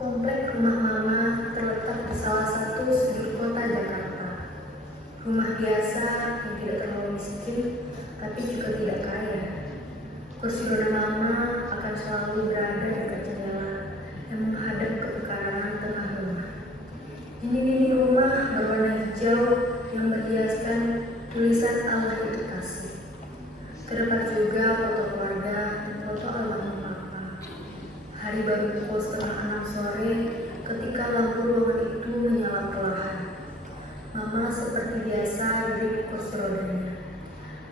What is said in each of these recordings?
Komplek rumah Mama terletak di salah satu sudut kota Jakarta. Rumah biasa yang tidak terlalu miskin, tapi juga tidak kaya. Kursi roda Mama akan selalu berada dekat jendela yang menghadap ke pekarangan tengah rumah. Dinding-dinding rumah berwarna hijau yang berhiaskan tulisan Allah itu kasih. Terdapat juga foto keluarga dan foto almarhum Papa. Hari baru pukul 5:30 sore ketika lampu ruangan itu menyala perlahan. Mama seperti biasa duduk di kursi rodanya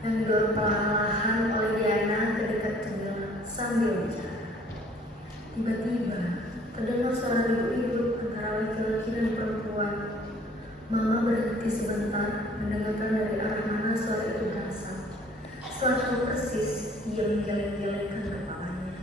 yang didorong perlahan-lahan oleh Diana ke dekat jendela sambil bicara. Tiba-tiba terdengar suara ibu-ibu antara laki-laki dan perempuan. Mama berhenti sebentar mendengarkan dari arah mana suara itu berasal. Setelah tahu persis, ia menggeleng-gelengkan kepalanya.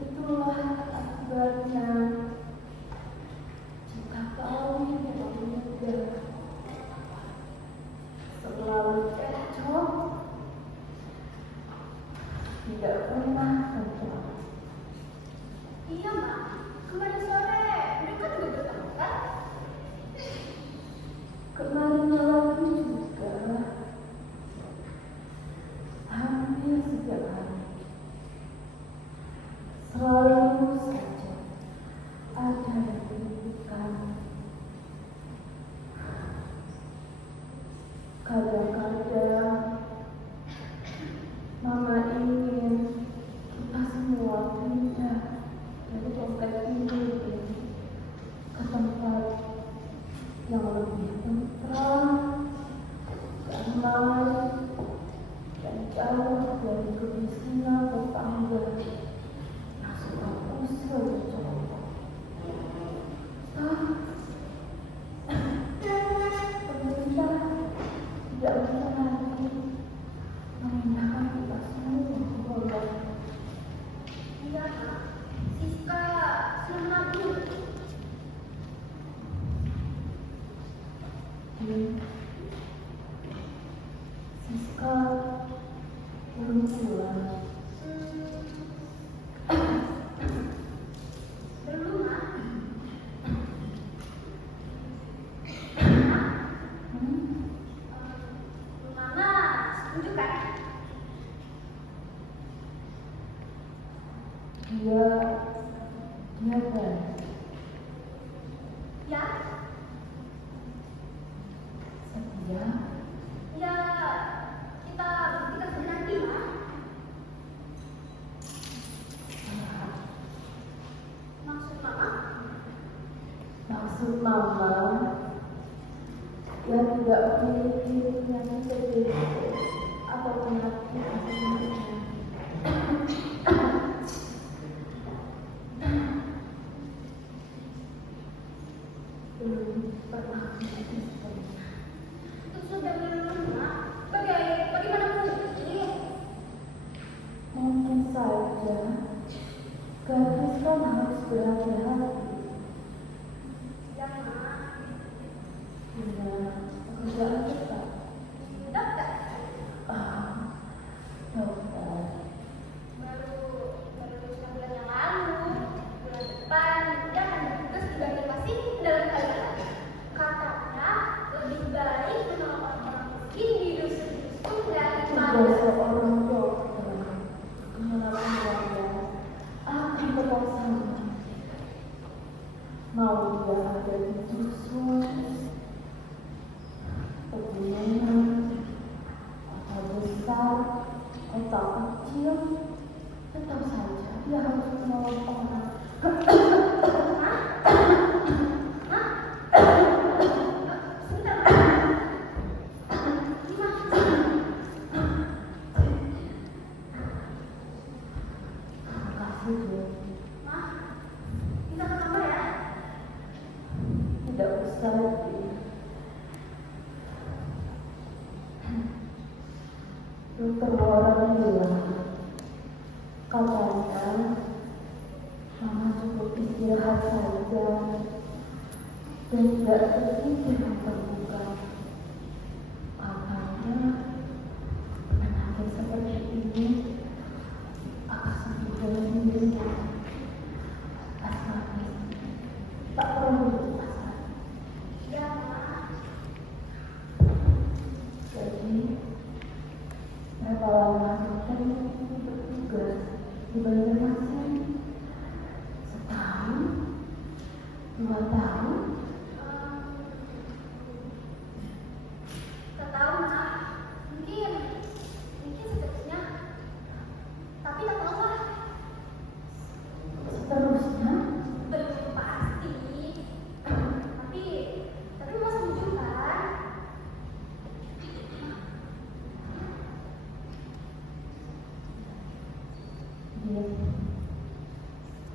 Itulah akibatnya jika kau terlalu muda, selalu cocok, tidak pernah terjawab. Iya, Ma. Kemarin sore mereka juga bertemu, kan? Kemarin malam juga hampir setiap hari. Selalu saja ada yang menyebutkan. Kadang-kadang Mama ingin kita semua pindah dari komplek ini ke tempat yang lebih tentram, damai, dan jauh dari kemiskinan tetangga. Pemerintah tidak bisa lagi memindahkan kita semua ke Bogor. Iya, Ma. Siska sudah menabung. Siska belum pulang. Belum, Ma. Mama setuju, kan? Dia kan Ya, setia. ya kita buktikan saja nanti, Ma. Maksud Mama? Maksud Mama, dia tidak memiliki penyakit TBC atau penyakit aslinya. Belum pernah menyakitkan. Itu sudah belum, Ma. Bagaimana mungkin? Mungkin saja gadis kan harus berhati-hati Ya, Ma. dengan pekerjaan kita. Dokter. Dokter. Baru sebulan yang lalu, bulan depan dia akan bertugas di bagian pasif dalam kalian. Katanya lebih baik menolong orang-orang miskin di dusun-dusun daripada Juga seorang dokter kehilangan keluarga akan tetap sama. Mau dia ada di dusun, pegunungan, kota besar, kota kecil, tetap saja dia harus menolong orang. sebentar. Dokter orang bilang, katanya mama cukup istirahat saja dan tidak berpikir yang terbuka. Katanya penyakit seperti ini akan sembuh dalam dirinya. Asal tak perlu dipaksa. Iya, Ma. Jadi berapa lama dokter ini bertugas di Banjarmasin? Setahun? 2 tahun? Nggak tahu, Ma. Mungkin seterusnya. Tapi tak tahu lah. Seterusnya? Belum pasti. Tapi Mas setuju kan? Dia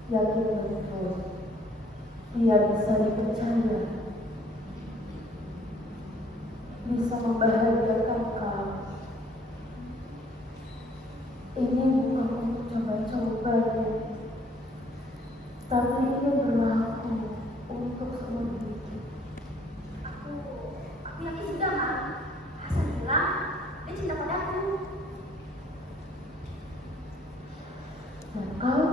yakin betul dia bisa dipercaya, bisa membahagiakan kau. Ini bukan untuk coba-coba, tapi ini berlaku untuk semua hidup. Aku yakin juga, Ma. Hasan bilang dia cinta padaku. Dan kau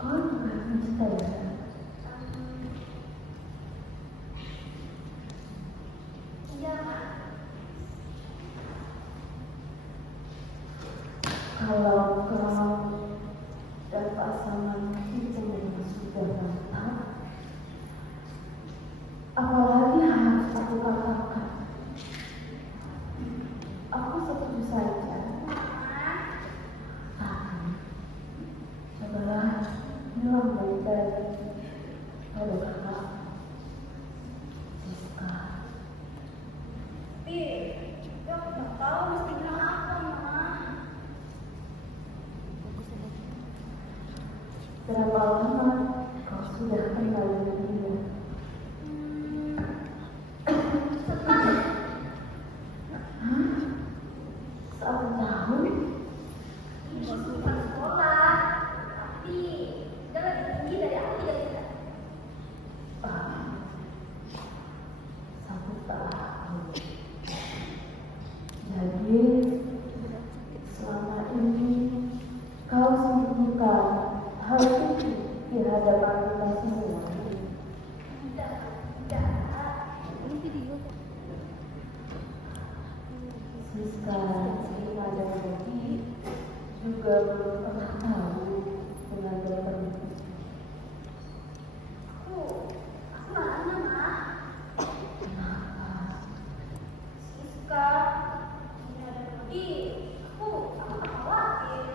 juga mencintai dia. Iya, Ma. Kalau kau dan pasangan itu memang sudah mantap, apalagi harus aku katakan, aku setuju saja. Tapi cobalah bilang baik-baik pada kakak Siska. Tapi aku nggak tahu mesti bilang apa, Ma. Berapa lama kau sudah kenal dengan dia? Hah? 1 tahun? Ini bukan sekolah, tapi dia lebih tinggi dari aku juga. Ah, 1 tahun. Jadi selama ini kau sembunyikan hal itu di hadapan kita semua. Tidak. Siska Sina dan Bobi juga belum pernah tahu dengan dokter itu. Aku nanya, Ma. Kenapa? Siska, Sina dan Budi, aku tak khawatir.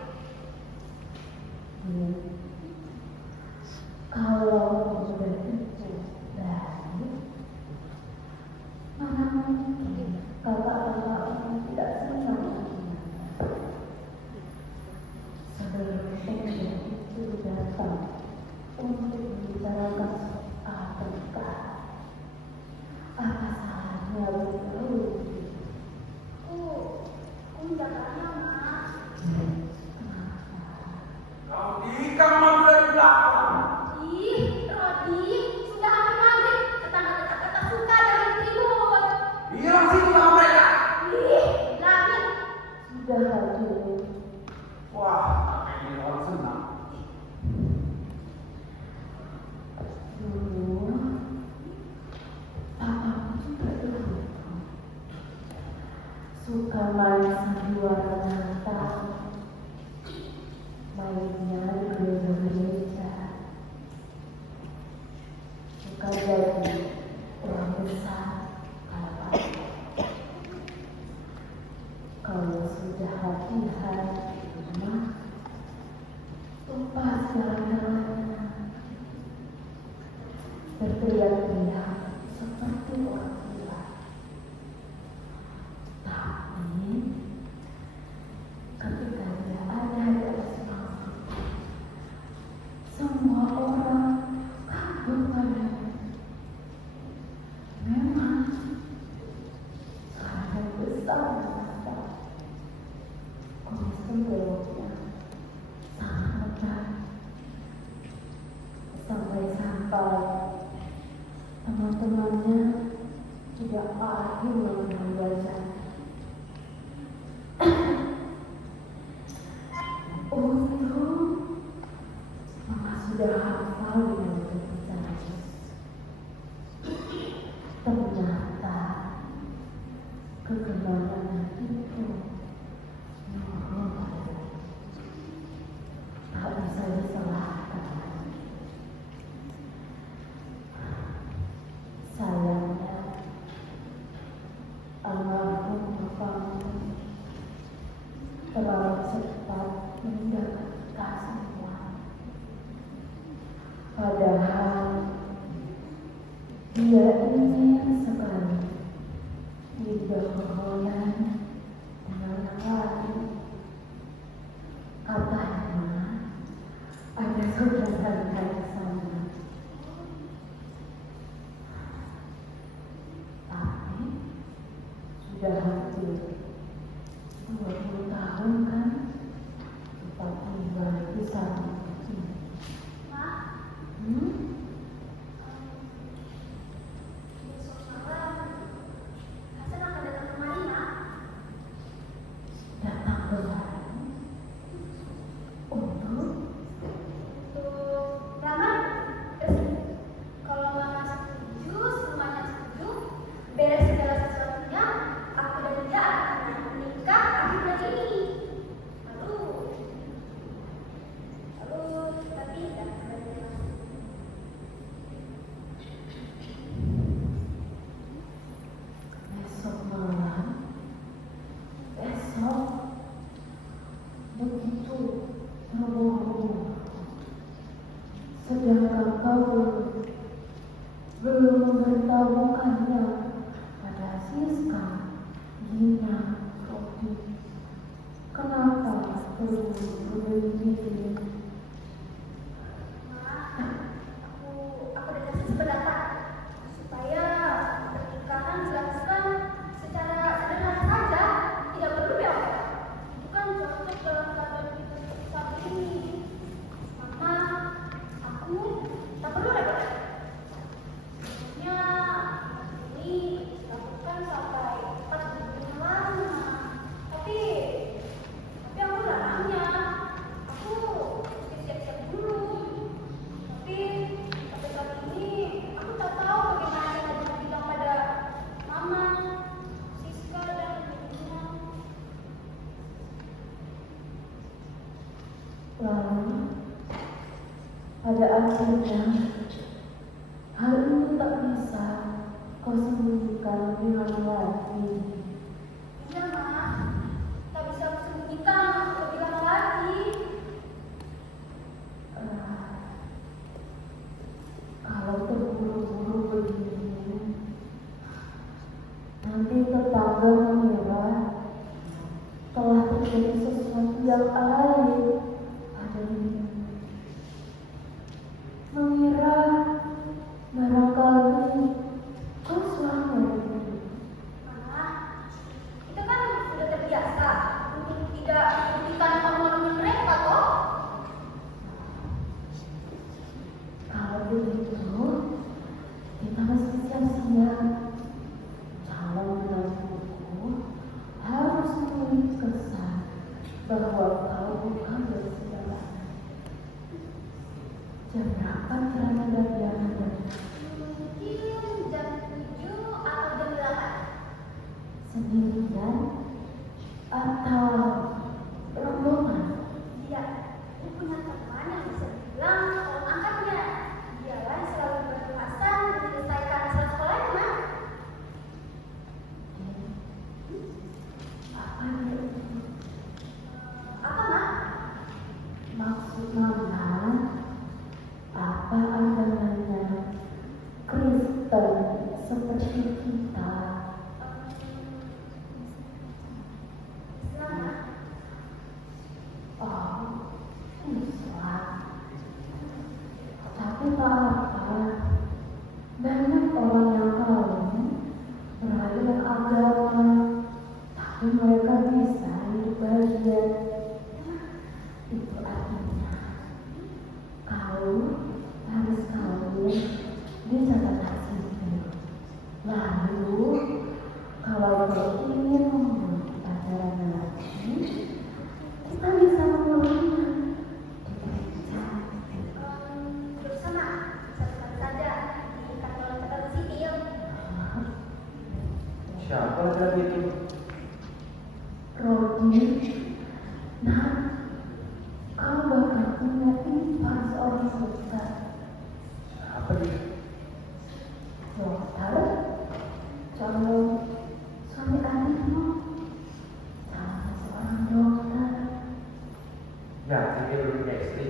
Kalau sudah itu baik, mana mungkin kakak-kakak tidak senang hatinya. Sebelum sekjen itu datang untuk membicarakan soal pernikahan, apa salahnya bergaul? Aku tidak tanya, Ma. Kau tikam maju dari belakang. Ih, Rodi, sudah hampir maghrib. Kata suka dari tribun. Bilang sini sama mereka. Ih, bilangin. Sudah hadir. Wah, ini orang senang. Dulu, papaku juga dulu suka main sandiwara Natal, mainnya di gereja-gereja, suka jadi orang besar kalau kalau sudah latihan di rumah, tumpah segala-galanya, berteriak-teriak seperti orang tua. Tapi ketika dia ada di atas panggung, semua orang kagum padanya. Memang sangat besar masa aku mengenal wajah. Untung Mama sudah hafal dengan kebicaraan. Ternyata kegemaran itu tak bisa disalahkan. Sayangnya almarhum bapakmu terlalu cepat meninggalkan semua. Padahal dia ingin sekali hidup berhubungan dengan yang lain. Katanya ada saudaranya di sana. Tapi sudah hampir 20 tahun kan kita tinggal di sana. Ma, besok malam Hasan akan datang kemari, Ma. Datang kemari untuk Untuk lamar bersih. Kalau Mama setuju, semuanya setuju, beres segala sesuatunya, aku dan dia akan menikah akhir bulan ini. Lalu kita pindah ke Bandung. besok malam. Besok begitu terburu-buru. Sedangkan kau belum memberitahukannya pada Siska, Gina, Sophie. Kenapa terburu-buru begini? Ma, aku udah kasih sependapat supaya pernikahan dilakukan secara sederhana saja, tidak perlu mewah. Itu kan cocok dalam keadaan kita saat ini. Mama, aku tak perlu repot. Sebenarnya ini dilakukan sampai 4 bulan lama. Tapi aku larangnya. Aku siap-siap dulu. Tapi sampai saat ini aku tak tahu bagaimana cara bilang pada Mama, Siska dan ibunya. Lalu, pada akhirnya, hal ini tak bisa kau sembunyikan lebih lama lagi. Iya, Ma. Tak bisa aku sembunyikan lebih lama lagi. Kalau terburu-buru begini, nanti tetangga mengira telah terjadi sesuatu yang lain pada dirimu. Mengira barangkali kau suami diri. Ma, kita kan sudah terbiasa untuk tidak memberikan hormon mereka, toh. Kalau begitu, kita mesti siap-siap. Calon menantuku harus memberi kesan bahwa kau bukan bersaudara. Jam berapa kiranya dagangan dari Mungkin jam 7 atau jam 8. sendirian atau rombongan? Iya, aku punya teman yang bisa dibilang tolong angkatnya. Dia lah yang selalu membantu Hasan menyelesaikan masalah sekolahnya, Ma. Apa dia itu? Apa, Ma? Maksud Mama, apa agamanya Kristen seperti kita? Islam, Ma. Oh, Islam. Tapi tak apa. Banyak orang yang kawin beragam agama, tapi mereka bisa hidup bahagia. Itu artinya kau harus kawin di catatan sipil. Lalu Kalau kau ingin membuat pacaran lagi, kita bisa memulainya di gereja. Bersama satu saja di kantor sipil. Siapa lagi itu? Rodi, nah, kau bakal punya impas seorang dokter. Siapa dia? Dokter, calon suami adikmu, salah seorang dokter. Yakin dia belum punya istri?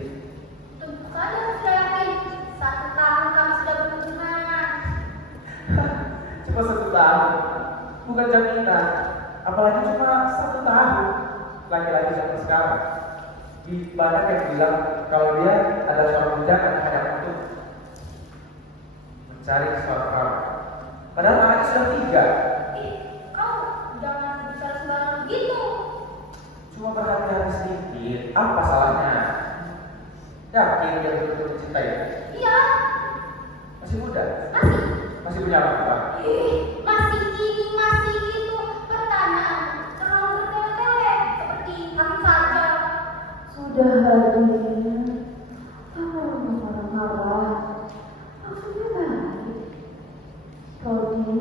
Tentu saja sudah yakin. 1 tahun kami sudah berhubungan. Cuma 1 tahun, bukan jaminan. Apalagi cuma 1 tahun. Laki-laki zaman sekarang, banyak yang bilang kalau dia ada seorang muda yang hanya untuk mencari seorang kawan. Padahal anaknya sudah 3. Kau jangan bicara sembarangan gitu. Cuma berhati-hati sedikit. Apa salahnya? Yakin dia betul-betul mencintai? Iya, Masih muda? masih. Masih punya anak? Masih ini, masih itu. Pertanyaan terlalu bertele-tele seperti kami saja. Sudah hadir, jangan marah-marah. Maksudnya baik. Rodi,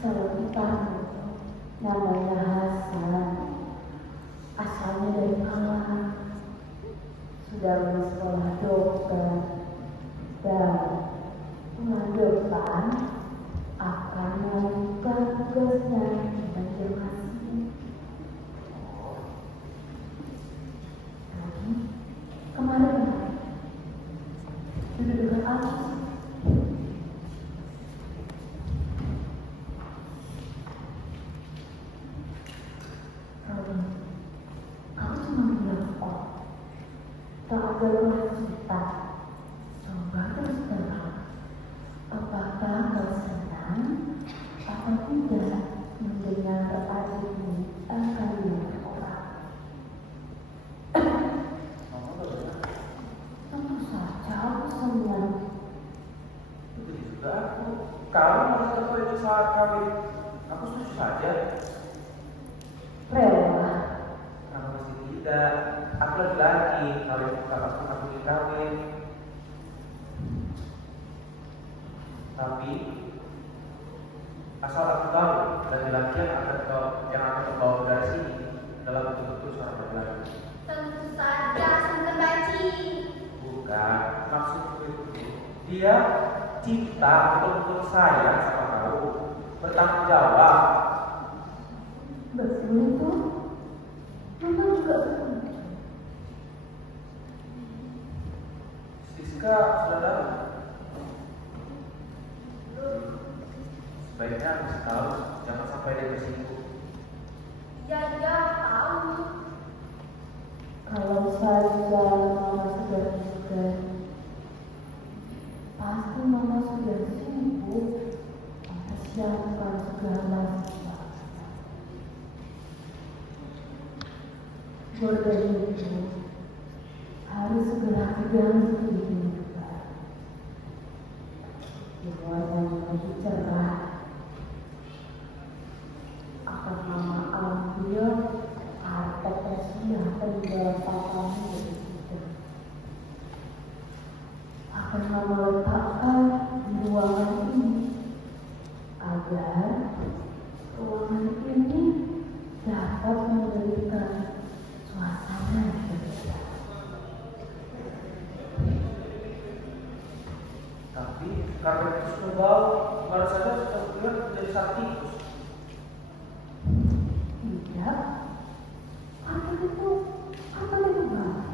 calon kita namanya Hasan, asalnya dari Malang, sudah bersekolah dokter dan bulan depan akan melanjutkan tugasnya di Banjarmasin. Rodi, kemarin duduk dengan aku. Rodi, aku cuma bilang tak ada kelanjutan. Coba terus terang, apakah kau senang atau tidak mendengar adikmu akan dibunuh orang? Mama bagaimana? Tentu saja aku senang. Begitu juga aku. Kalau merasa tahu itu saat kawin, aku setuju saja. Rela. Kamu pasti tidak. Aku laki-laki. Kalau itu pasti aku ingin kawin. Tapi asal aku tahu laki-laki yang akan terbawa dari sini adalah betul-betul seorang laki-laki. Tentu saja Sungkem Baci. Bukan, maksudku itu dia cinta betul-betul sayang sama kamu, bertanggung jawab. Betul itu. Mama juga setuju. Siska sudah tahu. Sebaiknya aku tahu, jangan sampai dia bersinggung. Iya, tahu. Kalau saja Mama sudah menyegar, pasti Mama sudah sibuk mempersiapkan segala sesuatu. Gorden itu harus segera diganti dengan baru. Di warnanya lebih cerah. Akan Mama ambil karpet yang sudah peninggalan papamu dari situ. Akan Mama letakkan di ruangan ini agar ruangan ini dapat memberikan suasana yang berbeda. Tapi karena itu sudah bau, baru saja sudah lihat menjadi sakit. Tidak, karpet itu bagus.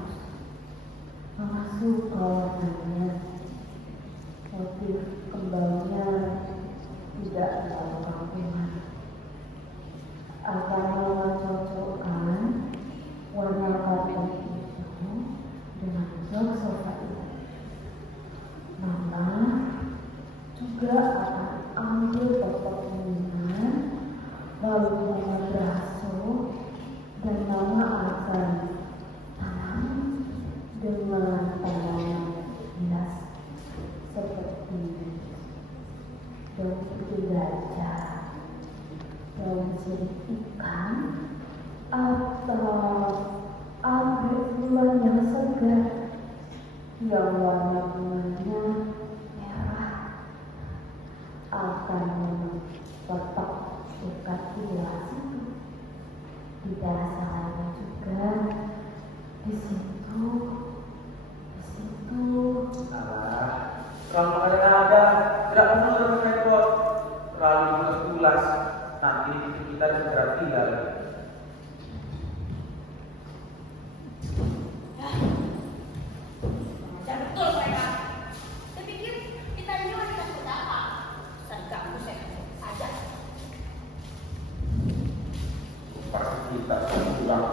di daerah lainnya juga, di situ. Alah, kalau ada, tidak perlu terus repot. Terlalu tulas, nanti kita segera tinggal. Betul mereka. Saya pikir kita ini wanita apa? Saya ganggu saya saja. Pasti kita pulang.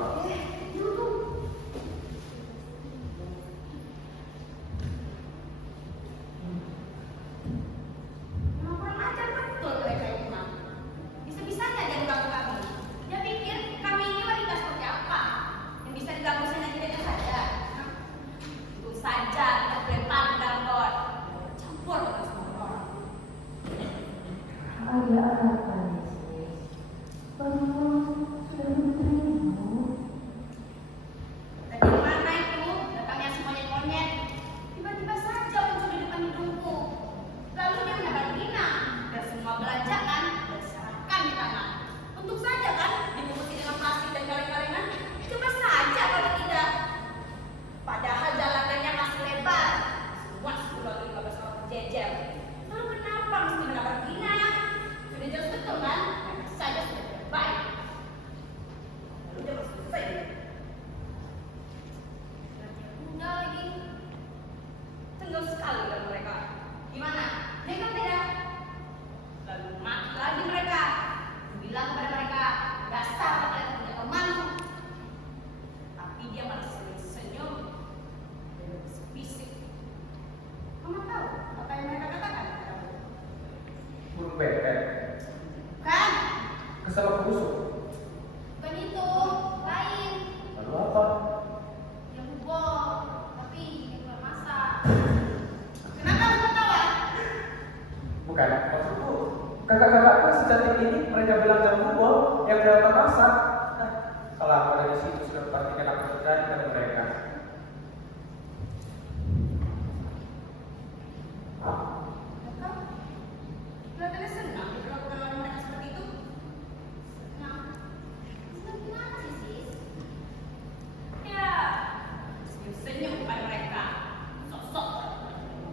Memang kurang ajar betul mereka itu mah. Bisa-bisanya dia mengganggu kami. Dia pikir kami ini wanita seperti apa? Yang bisa diganggu sengaja saja. Itu saja kita boleh pandang Lord. Campur dengan semua orang. Ada apa nih? Baru sudah menerimmu. Dari mana itu? Datangnya semuanya monyet. Tiba-tiba saja muncul di depan hidungku. Lalu dia menebar Dina dan semua belanjaan diserahkan di tangan. Untuk saja kan dibungkusi dengan plastik dan kaleng-kalengan. Coba saja kalau tidak. Padahal jalanannya masih lebar. Semua 10-15 orang berjejer. Lalu kenapa mesti menebar Dina? Sudah jelas betul kan? Mereka saja sudah tidak baik. Lalu dia masih selesai. Udah lagi. Tenggelam sekali kan mereka. Gimana? Mereka beda. Lalu mati lagi mereka. Bilang kepada mereka, dasar kalian tidak tahu malu. Tapi dia malah senyum. Dan bisik-bisik. Kamu tahu apa yang mereka katakan kepadamu? Burung bebek, Kan? kesel busuk. Bukan itu. Lain. Lalu apa? Yang bubol. Tapi yang belum masak. Kenapa kamu ketawa? Bukan, maksudku kakak-kakakku secantik ini mereka bilang jam bubol yang kelihatan masak. Nah, kalau aku ada di situ sudah pastikan aku terjadi pada mereka. Kakak, kelihatannya senang diperlakukan oleh mereka seperti itu. Senang. Senang gimana sih, sis? Ya, senyum kepada mereka. Sok-sok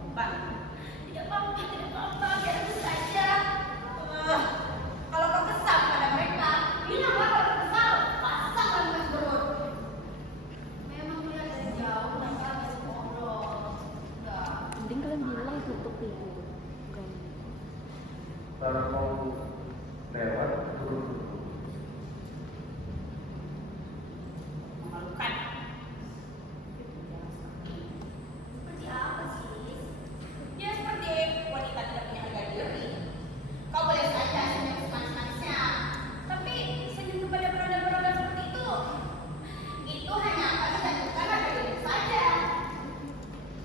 beban. Tidak apa-apa, biar itu saja. Kalau kau kesal pada mereka, bilanglah kalau kesal, pasang dengan berut. Memang melihat dari jauh, mereka harus ngobrol. Udah. Mending kalian bilang tutup itu. Kalau mau lewat turun dulu. Memalukan. Seperti apa sih? Ya seperti wanita tidak punya harga diri. Kau boleh saja senyum semanis-manisnya, tapi senyum kepada berodal-berodal seperti itu hanya akan menjatuhkan harga diri saja.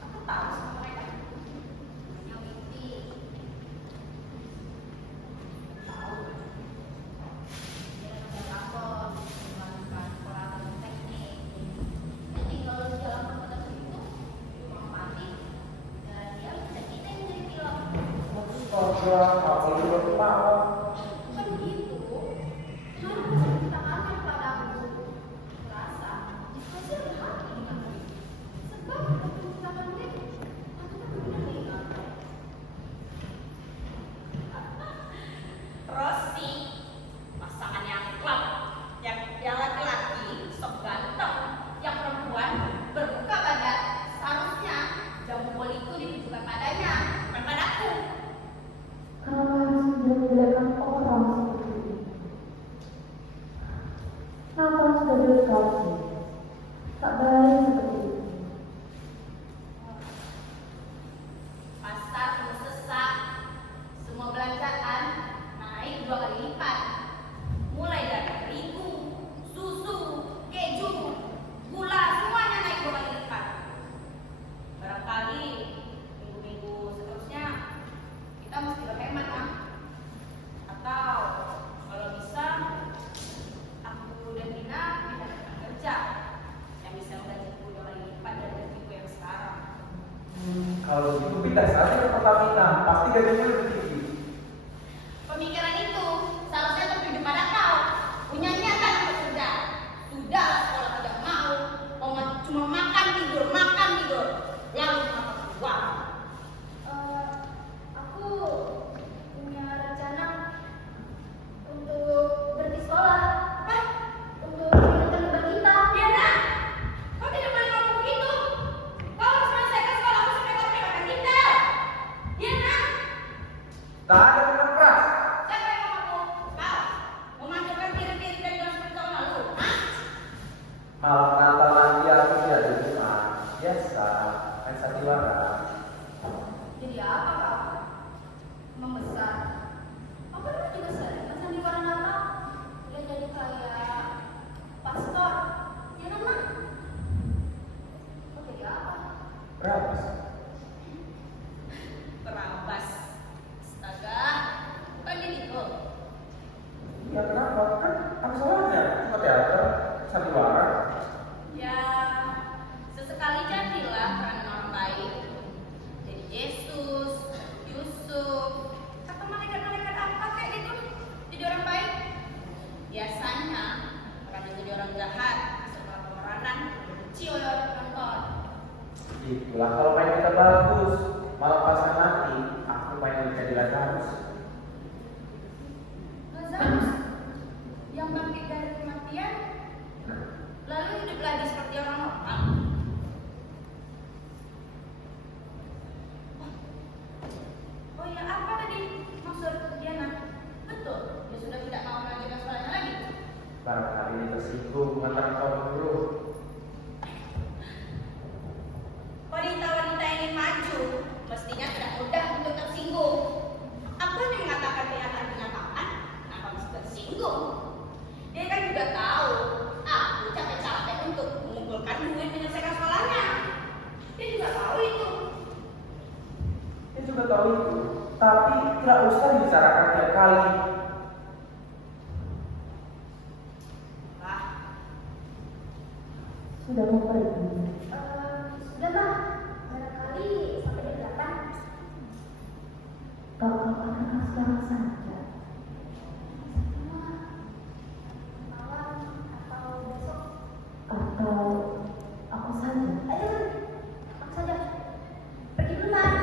Aku tahu sama mereka. Hanya Witi. Tahu. Dia ada kantor, melakukan sekolah teknik. Dia tinggal di dalam perbuatan itu, di rumah mati, dan dia bisa kita yang menjadi pilot. Astaga, apa lu baru tahu? Bukan begitu. Jangan menceritakannya padaku. Merasa pasti ada hati denganmu. Sebab aku menceritakan dia, aku kan benar ingat. Rosi, pasangan yang klub, yang laki-laki sok ganteng, yang perempuan berbuka badan. Seharusnya jamu bol itu ditujukan padanya, bukan padaku. Kenapa harus menjelek-jelekan orang seperti itu? Kenapa sudah dekat sih? Tak baik seperti itu. Pasar penuh sesak, semua belanjaan naik 2 kali lipat. Mulai dari terigu, susu, keju, gula, semuanya naik 2 kali lipat. Barangkali minggu-minggu seterusnya kita mesti berhemat kan? Atau kalau bisa aku dan Dina pindah tempat kerja yang bisa menggajiku 2 kali lipat dari gajiku yang sekarang. Kalau gitu pindah saja ke Pertamina, pasti gajinya lebih tinggi. Pemikiran itu seharusnya tertuju pada kau. Punya niatan untuk kerja. Malam Natal nanti aku tidak di rumah. Biasa, main sandiwara. Jadi apa kau? Membesar. Apa dulu juga sering kan sandiwara Natal? Udah jadi kayak pastor. Ya nama? Kau jadi apa? Berapa sih? Perabas. Astaga. Bukan gitu. Ya kenapa? Kan apa salahnya? Cuma teater, sandiwara. Ya, sesekali jadilah peran orang baik. Jadi Yesus, Yusuf, atau malaikat-malaikat apa kayak gitu. Jadi orang baik. Biasanya orang yang jadi orang jahat setelah pemeranan benci oleh orang penonton. Itulah kalau main kita bagus. Malah pasang nanti, aku main jadi Lazarus. Lazarus yang bangkit dari kematian lalu hidup lagi seperti orang normal. Oh ya, apa tadi maksud Diana? Betul, dia sudah tidak mau melanjutkan sekolahnya lagi. Barangkali ini tersinggung antara kau dulu. Wanita-wanita yang ingin maju mestinya tidak mudah untuk tersinggung. Aku hanya mengatakan kenyataan-kenyataan, kenapa mesti tersinggung? Dia kan juga tahu aku capek-capek untuk mengumpulkan duit menyelesaikan sekolahnya. Dia juga tahu itu. Dia juga tahu itu, tapi tidak usah dibicarakan tiap kali. Wah, Sudah mau pergi. Sudah mah, barangkali sampai jam 8. Kau katakan sekarang saja. Malam atau besok. Atau aku saja. Ayo, aku saja. Pergi dulu mah.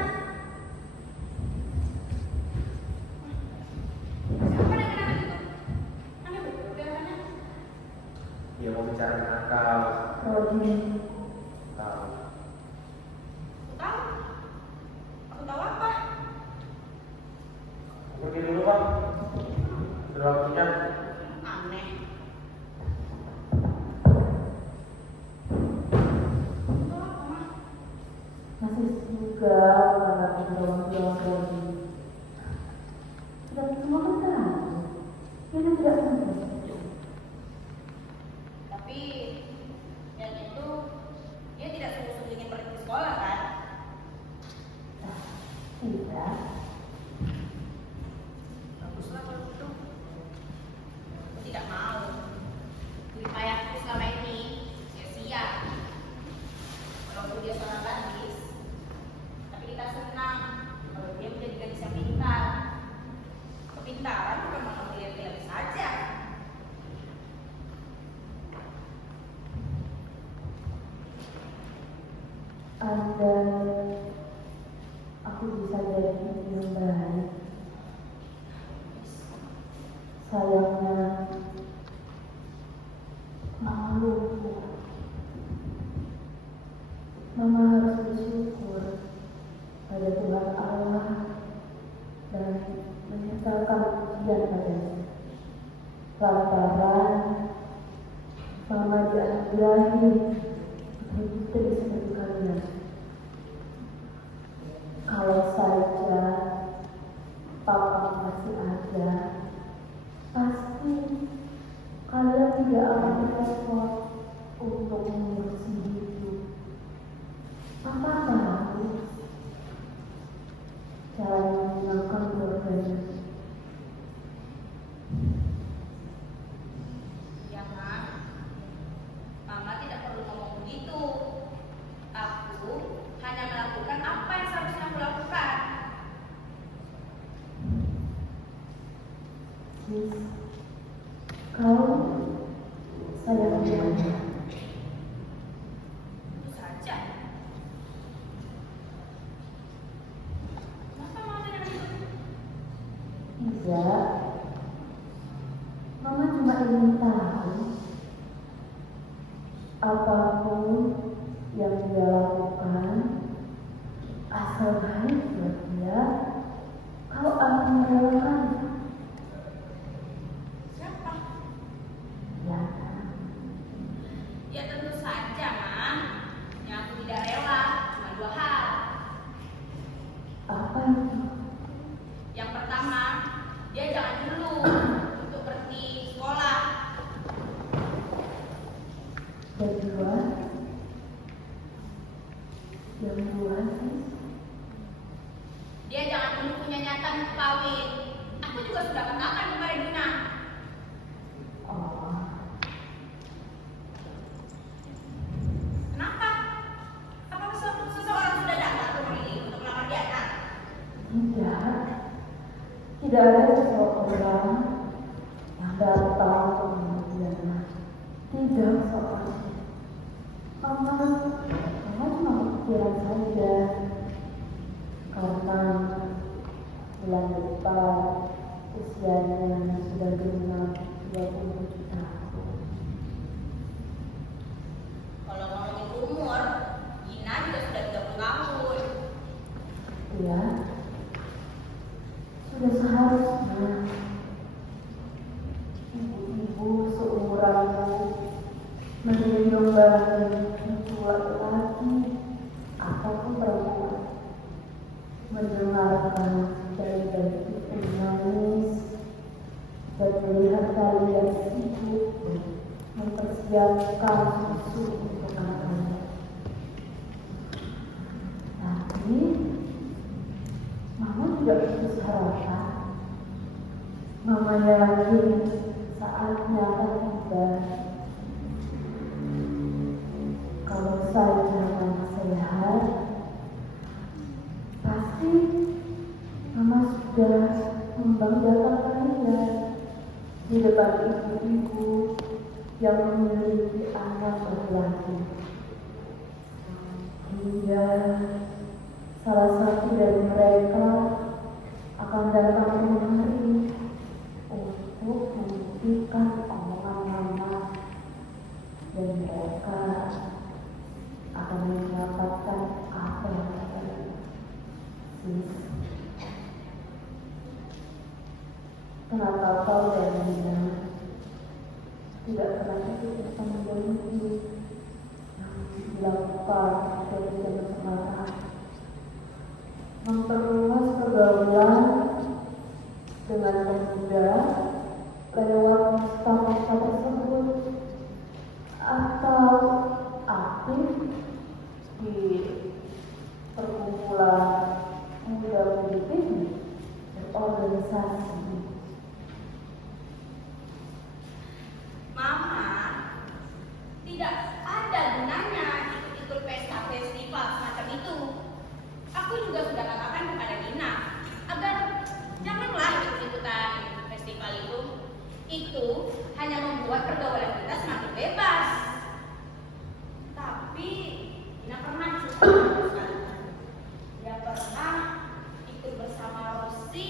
siapa dengan anak itu? Aneh betul kelihatannya. Dia mau bicara dengan kau. Rodi, Tahu. Aku tahu. Aku tahu apa? Aku pergi dulu bang. Sudah waktunya. Aneh. masih juga menanggapi jawab-jawab Rodi. Dan semua kan tahu. Ini tidak mudah. Tapi yang itu dia tidak sungguh-sungguh ingin berhenti sekolah kan? Tidak. Baguslah kalau gitu. Aku tidak mau. Jerih payahku selama ini sia-sia. Walaupun dia seorang gadis, tapi kita senang kalau dia menjadi gadis yang pintar. Kepintaran bukan mau melihat-lihat saja. Andai aku bisa jadi ibu yang baik. Sayangnya Mama lupa. Mama harus bersyukur pada Tuhan Allah dan menyesalkan ujian padanya. Lantaran Mama dianugerahi putri seperti kalian. Kalau saja Papa masih ada, pasti kalian tidak akan repot untuk mengurusi hidup. Papa tahu cara menyenangkan keluarganya. Ya, Ma. Mama tidak perlu ngomong begitu. Aku hanya melakukan apa yang seharusnya aku lakukan. Sis, kau sayang dia. Itu saja. Kenapa Mama tidak itu? Tidak. Mama cuma ingin tahu apapun yang dia lakukan asal baik buat dia, kau akan merelakannya. Siapa? Ya, Dan dua yang dua sih. Dia jangan dulu punya nyatan kawin. Aku juga sudah katakan kepada Dina. Oh, Kenapa? Apakah seseorang sudah datang ke rumah ini untuk melamar Diana? tidak ada seseorang yang datang untuk menghubungi. Tidak soalnya. Mama cuma kepikiran saja karena bulan depan usianya sudah genap 27 tahun. Kalau ngomongin umur, Dina juga sudah 30 tahun. Ya, sudah seharusnya ibu-ibu seumuranmu menggendong bayi tua laki ataupun perempuan, mendengarkan dari bayi itu menangis dan melihat kalian sibuk mempersiapkan susu untuk anak-anak. Tapi Mama tidak putus harapan. Mama yakin saatnya akan tiba. Kalau saja Mama sehat, pasti Mama sudah membanggakan kalian di depan ibu-ibu yang memiliki anak laki-laki. Hingga salah satu dari mereka akan datang kemari untuk membuktikan omongan Mama, dan mereka akan mendapatkan apa yang terbaik. Sis, kenapa kau dan Dina tidak pernah ikut menjadi yang dilakukan dari zaman sekarang? Memperluas pergaulan dengan pemuda lewat pesta-pesta tersebut, atau aktif di perkumpulan muda-mudi ini berorganisasi. Mama, tidak ada gunanya ikut-ikut pesta festival semacam itu. Aku juga sudah katakan kepada Dina agar janganlah ikut-ikutan festival itu. Itu hanya membuat pergaulan kita semakin bebas. Tapi Dina pernah juga dia pernah ikut bersama Rosi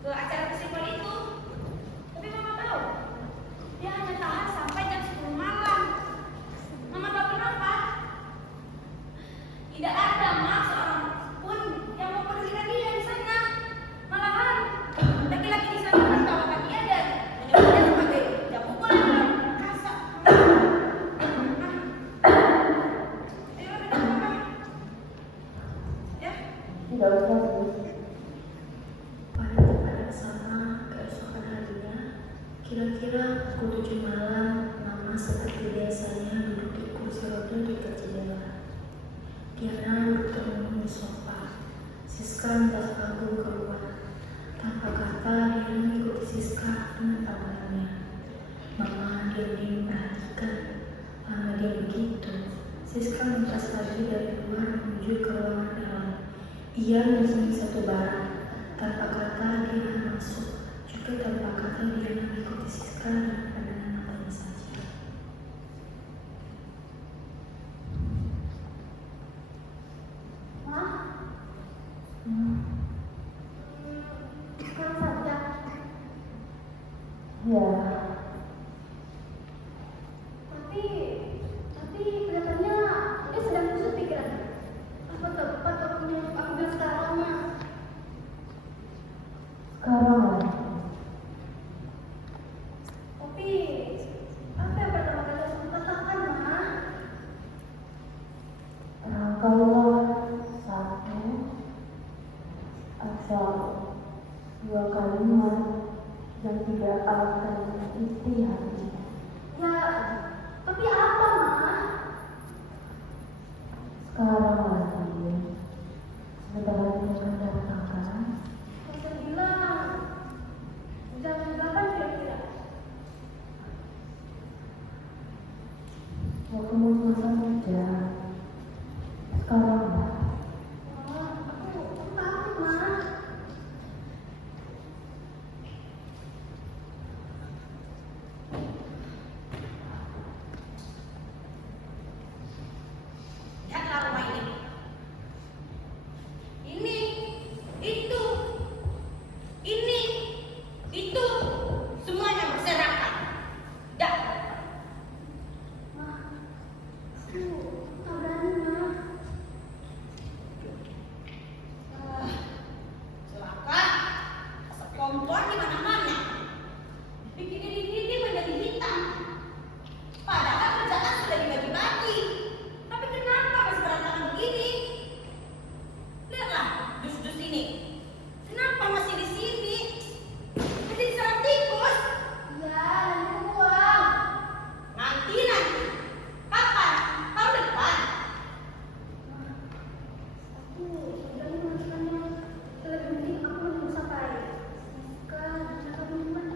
ke acara festival itu. Tapi Mama tahu, dia hanya tahan sampai jam 10 malam. Mama tahu kenapa? Tidak ada seorang pun yang mau pedulikan dia di sana. Malahan laki-laki di sana menertawakan dia dan menyebutnya sebagai jamu bola dalam kasar. Ya, Tidak usah sih. Pada tempat yang sama keesokan harinya, kira-kira pukul 7 malam, Mama seperti biasanya duduk di kursi roda dekat jendela. Diana duduk termenung di sofa. Siska hendak kagum keluar. Tanpa kata, Diana mengikuti Siska dengan pandangannya. Mama diam-diam perhatikan. Lama dia begitu, Siska lintas lagi dari luar menuju ke ruangan dalam. Ia menyusun satu barang. Tanpa kata, Diana masuk. Juga tanpa kata, Diana mengikuti Siska dengan pandangan matanya saja. Ma, Hmm. sekarang saja. Ya, Tapi kelihatannya dia sedang kusut pikiran. Apa tepat waktunya aku bilang sekarang, Ma? sekarang lah. Tapi apa yang pertama kali harus aku katakan, Ma? Rangkailah satu atau dua kalimat yang tidak akan Waktu masa muda. Sekarang lah. Aku takut, Ma. Lihatlah rumah ini. Ini, itu, ini, itu, semuanya berserakan. Dah. Ma, aku tak berani, Ma. Celaka, asap kompor di mana-mana. Bikin ini menjadi hitam. Padahal kerjaan sudah dibagi-bagi. Tapi kenapa masih berantakan begini? Lihatlah, dus-dus ini. Kenapa masih di sini? Jadi diserang tikus. Ya, nanti aku buang. Nanti. Kapan? Tahun depan. Aku udah memasukkannya. Lebih penting aku menunggu sampai Siska dan teman-teman.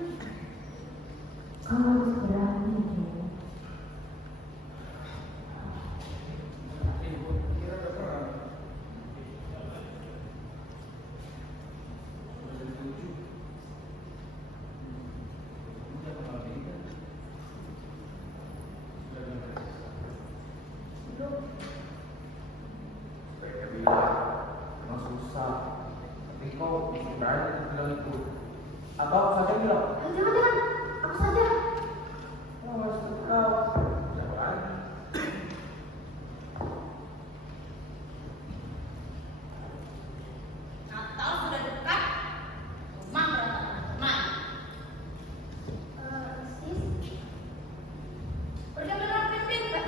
Kau harus berani, Jo. Ibu kira ada perang. Udah setuju. Udah kenal dia. Sudah dengar. Belum. Mereka bilang memang susah. Tapi kau berani untuk bilang itu. Atau aku saja bilang, Jangan. Aku saja. oh harus kau. Tidak berani. Natal sudah dekat. Rumah berantakan teman. Sis. Perjalanan pimpin. Iya,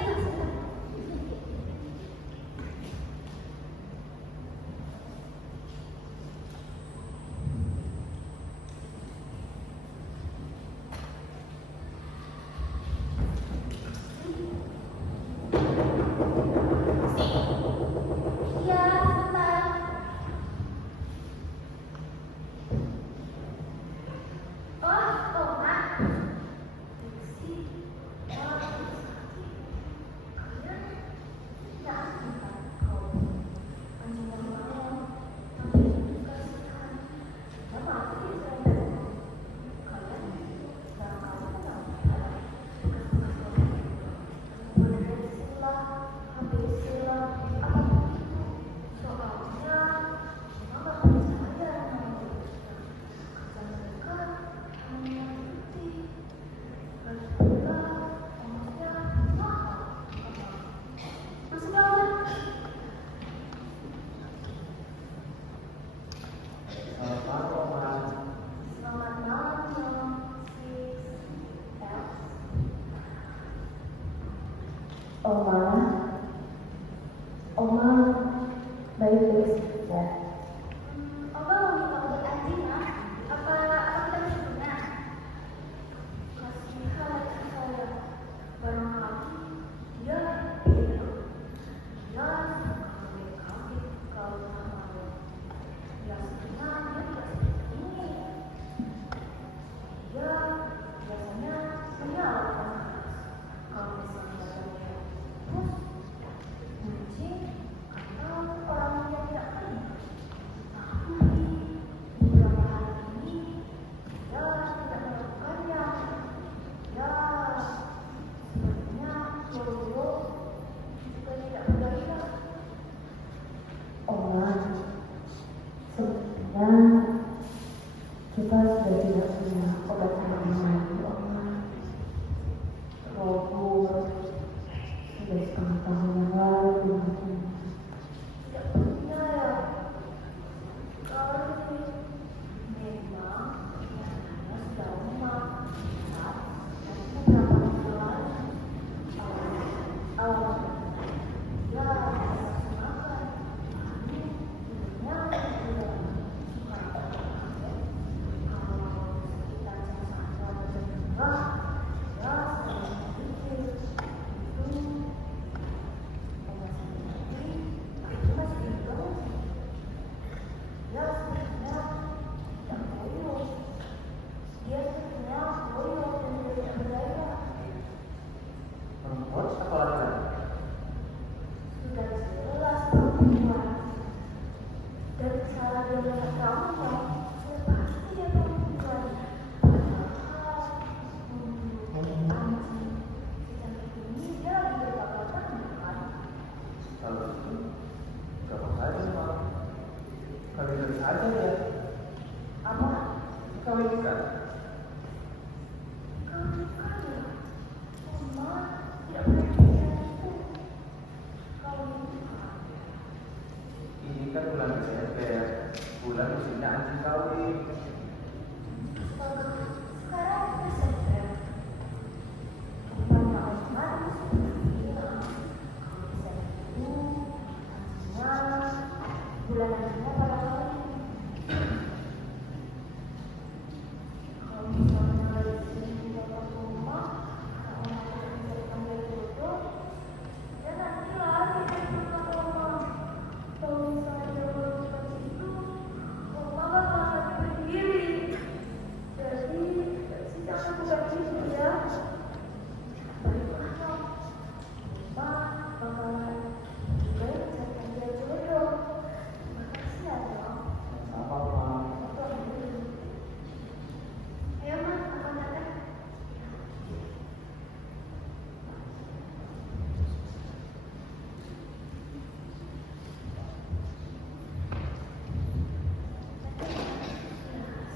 sebentar. Iya, sebentar. Oh, Ma. Sih. Oh, kalian tidak asing kan? Kau panjang mau, tapi juga sekarang. Kenapa aku tidak tahu? Kalian sekarang kali kenal. Hampir sila, apapun itu. Soalnya, mama gak percaya sama kata mereka hanya putih. Lagi pula, ongkosnya mahal. Masuk banget. Selamat malam, Mas. Selamat malam, Nom. Sis. Oma baik-baik saja. Oma mau minta obat anjing, Ma? Apa kita masih guna? Kasihan saya. Barangkali dia beda. Dia kaget kalau sama biasanya dia tidak seperti ini. Dia biasanya menyalahkan kalau misalnya terus kucing atau orang yang tidak kenal.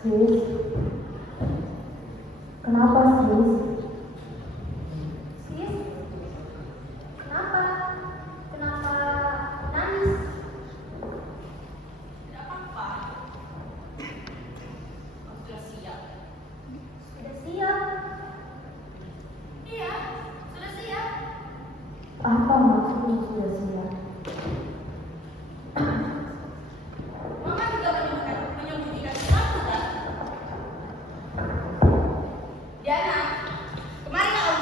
Sis, kenapa sis? Sis, kenapa? Kenapa nangis? Tidak apa-apa. Aku sudah siap. Sudah siap? Iya, sudah siap. Apa maksudnya sudah siap? Mama juga menyembunyikan sesuatu kan? Diana, kemari kau.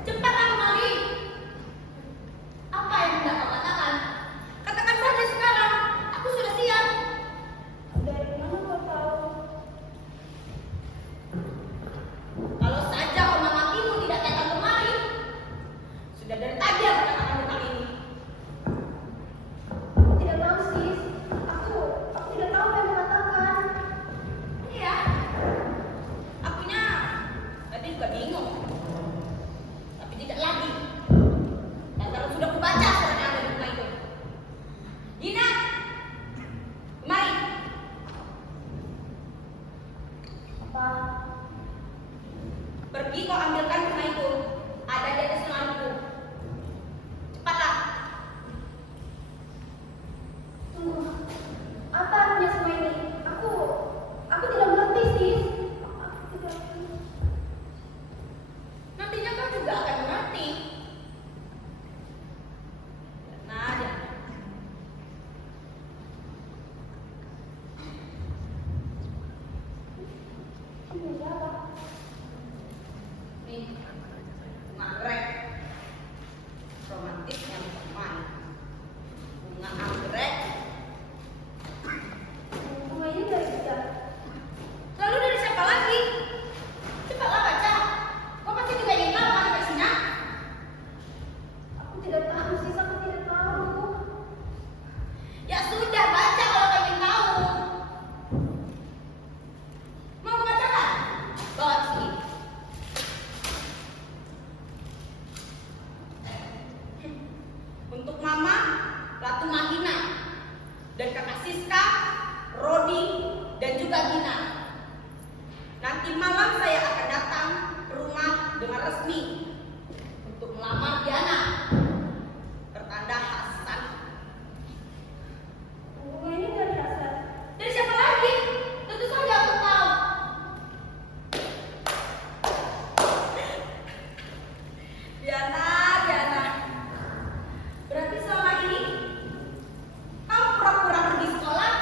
Cepat kemari. Apa yang hendak kau katakan? Katakan saja sekarang. Aku sudah siap. Dari mana kau tahu? Kalau saja Oma Makimu tidak datang kemari, sudah dari tadi aku katakan tentang ini. Aku tidak tahu, sis. Aku tidak tahu apa yang mengatakan. Iya, akunya tadi juga bingung, tapi tidak lagi. Lantaran sudah kubaca surat yang ada di rumah itu. Dina, kemari. Apa? Pergi kau ambilkan bunga itu. Ada di atas lemariku. Cepatlah. Tunggu. Apa artinya semua ini? Aku tidak mengerti, sis. Aku tidak mengerti. Nantinya kau juga akan mengerti. Nah, aja. Ini siapa? Nih, bunga anggrek. Romantis yang main. Bunga anggrek. Bunga ini dari dia. Lalu dari siapa lagi? Cepatlah baca. Kau pasti juga ingin tahu kan versinya? Aku tidak tahu, sis. Aku tidak tahu. Ya sudah, baca kalau kau ingin tahu. Mau membacakan? Bawa sini. Untuk Mama, Ratu Mahina, dan kakak Siska, Rodi, dan juga Dina. Nanti malam saya akan datang ke rumah dengan resmi untuk melamar Diana. Tertanda Hasan. Bunga ini dari Hasan. Dari siapa lagi? Tentu saja aku tahu. Diana, Diana. Berarti selama ini kau pura-pura pergi sekolah,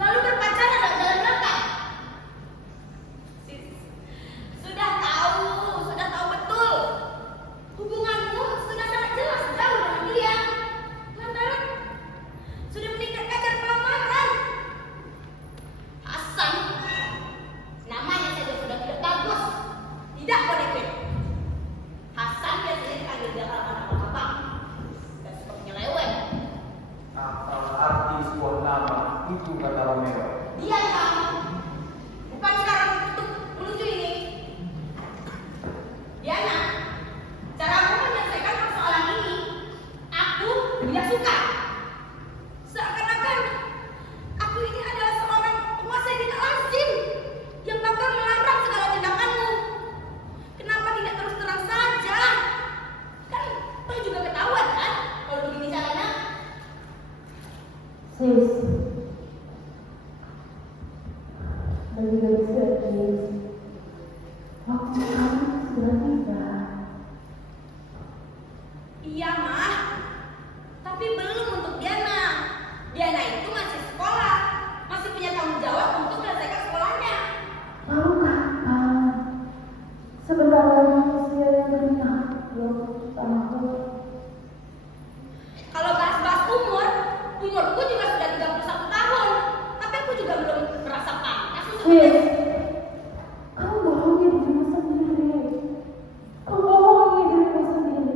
lalu berpacaran lewat jalan belakang. Sis, sudah tahu betul. Hubunganmu sudah sangat jelas jauh dengan dia. Lantaran sudah meningkat kadar pelamaran. Hasan, namanya saja sudah tidak bagus. Tidak konektif. Hasan biasanya dipanggil dia kalau anak abang dan suka penyeleweng. Apa arti sebuah nama itu kata Romeo? Diam kamu. Bukan sekarang untuk menuju ini. Diana, caramu menyelesaikan persoalan ini, aku tidak suka. Seakan-akan aku ini adalah seorang penguasa yang tidak lazim yang bakal melarang segala tindakanmu. Kenapa tidak terus terang saja? Kan kau juga ketahuan kan kalau begini caranya. Sis, lebih dari sis, waktu kamu sudah tiba. Iya mah, tapi belum untuk Diana. Diana itu masih sekolah, masih punya tanggung jawab untuk menyelesaikan sekolahnya. Lalu kapan? Sebentar lagi usia yang genap 20 tahun. Kalau bahas-bahas umurku juga sudah 31 tahun, tapi aku juga belum merasa pantas untuk Sis, kamu bohongi dirimu sendiri. Kamu bohongi dirimu sendiri.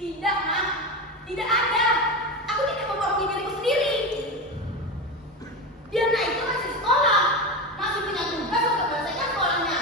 Tidak mah, tidak ada. Aku tidak membohongi diriku sendiri. Diana itu masih sekolah, masih punya tugas untuk menyelesaikan sekolahnya.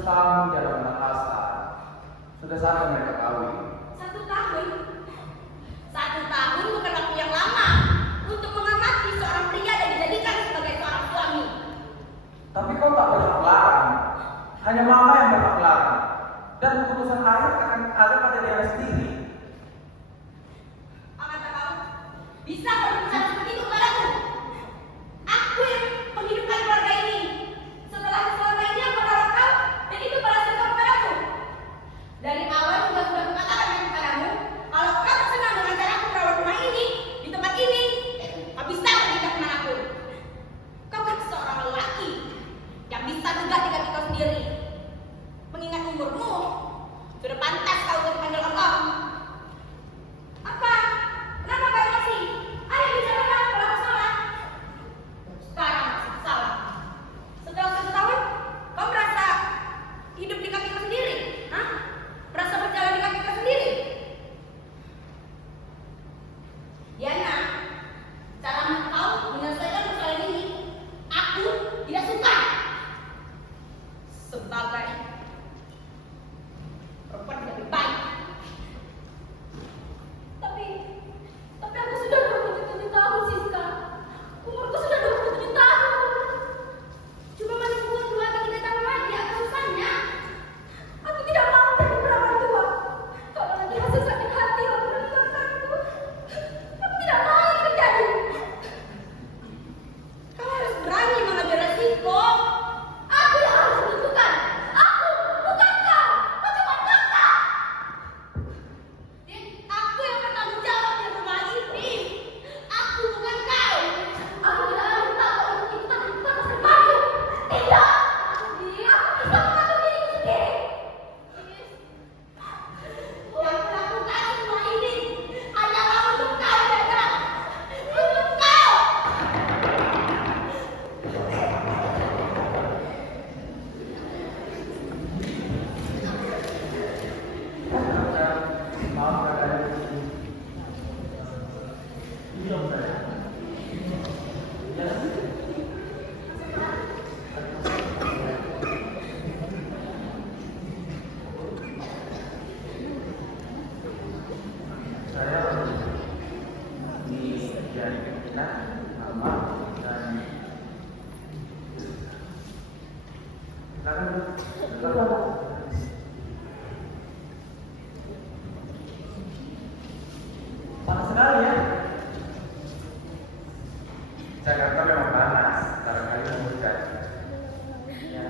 setahun di hadapan Hasan. Sudah saatnya mereka kawin. 1 tahun? 1 tahun bukan waktu yang lama untuk mengamati seorang pria dan dijadikan sebagai seorang suami. Tapi kau tak pernah melarang. Hanya mama yang pernah melarang. Dan keputusan ayah akan ada pada dia sendiri. Apa kata kau? Bisa kau berbicara seperti itu kepadaku? Aku yang menghidupkan keluarga ini. Setelah selama ini aku merawat kau, dan itu balasan kau kepadaku. Dari awal juga sudah kukatakan kepadamu, kalau kau senang dengan cara aku merawat rumah ini, di tempat ini, kau bisa pindah kemanapun. Kau kan seorang lelaki yang bisa juga dengan kau sendiri. Mengingat umurmu, sudah pantas kau untuk dipanggil om. Apa? Kenapa kau emosi? Ayo bicarakan kalau aku salah. Sekarang aku salah. Setelah 1 tahun, kau merasa hidup di kaki kau sendiri? Hah? Merasa berjalan di kaki kau sendiri? Diana, cara kau menyelesaikan persoalan ini, aku tidak suka. Sebagai perempuan yang lebih baik. Tapi aku sudah 27 tahun, Siska. Umurku sudah 27 tahun. Cuma masih buat 2 atau 3 tahun lagi, apa susahnya? Aku tidak mau jadi perawan tua. Kalau nanti hasil sakit hati lalu meninggalkanku, aku tidak mau itu terjadi. Kau harus berani mengambil resiko. Aku yang harus menentukan. Aku, bukan kau. Kau cuma kakak. Dan aku yang bertanggung jawab di rumah ini. Aku bukan kau. Aku tidak akan tahu kalau kita masih malu. Tidak. Aku bisa mengatur diriku sendiri. Yang melakukan semua ini adalah untuk kau, Dada. Untuk kau. Maaf keadaan ini om saya. Ya. Saya di Argentina, nama dan panas sekali ya. Jakarta memang panas, barangkali hujan. Ya,